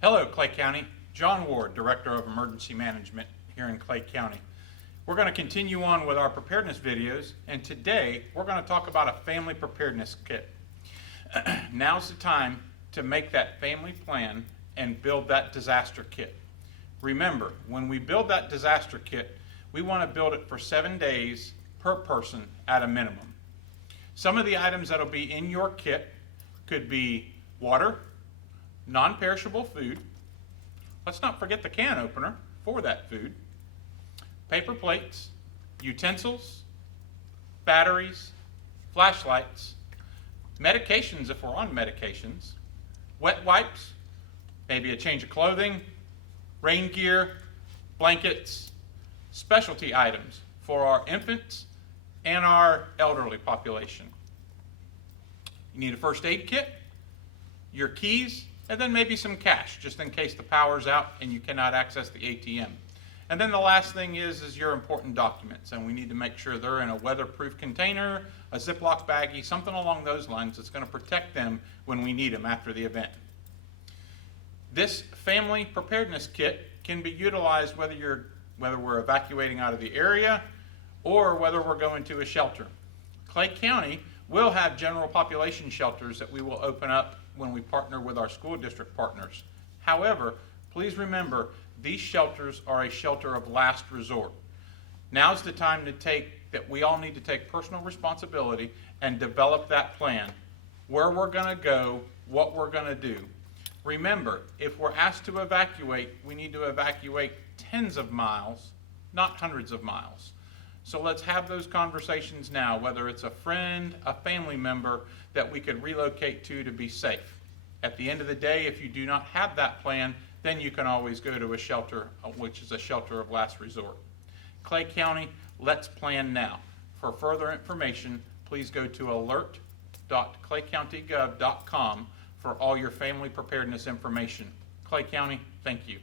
Hello, Clay County. John Ward, Director of Emergency Management here in Clay County. We're going to continue on with our preparedness videos, and today we're going to talk about a family preparedness kit. Now's the time to make that family plan and build that disaster kit. Remember, when we build that disaster kit, we want to build it for 7 days per person at a minimum. Some of the items that'll be in your kit could be water, non-perishable food. Let's not forget the can opener for that food. Paper plates, utensils, batteries, flashlights, medications if we're on medications, wet wipes, maybe a change of clothing, rain gear, blankets, specialty items for our infants and our elderly population. You need a first aid kit, your keys, and then maybe some cash just in case the power's out and you cannot access the ATM. And then the last thing is your important documents, and we need to make sure they're in a weatherproof container, a Ziploc baggie, something along those lines that's going to protect them when we need them after the event. This family preparedness kit can be utilized whether we're evacuating out of the area or whether we're going to a shelter. Clay County will have general population shelters that we will open up when we partner with our school district partners. However, please remember, these shelters are a shelter of last resort. Now's the time that we all need to take personal responsibility and develop that plan, where we're going to go, what we're going to do. Remember, if we're asked to evacuate, we need to evacuate tens of miles, not hundreds of miles. So let's have those conversations now, whether it's a friend, a family member that we could relocate to be safe. At the end of the day, if you do not have that plan, then you can always go to a shelter, which is a shelter of last resort. Clay County, let's plan now. For further information, please go to alert.claycountygov.com for all your family preparedness information. Clay County, thank you.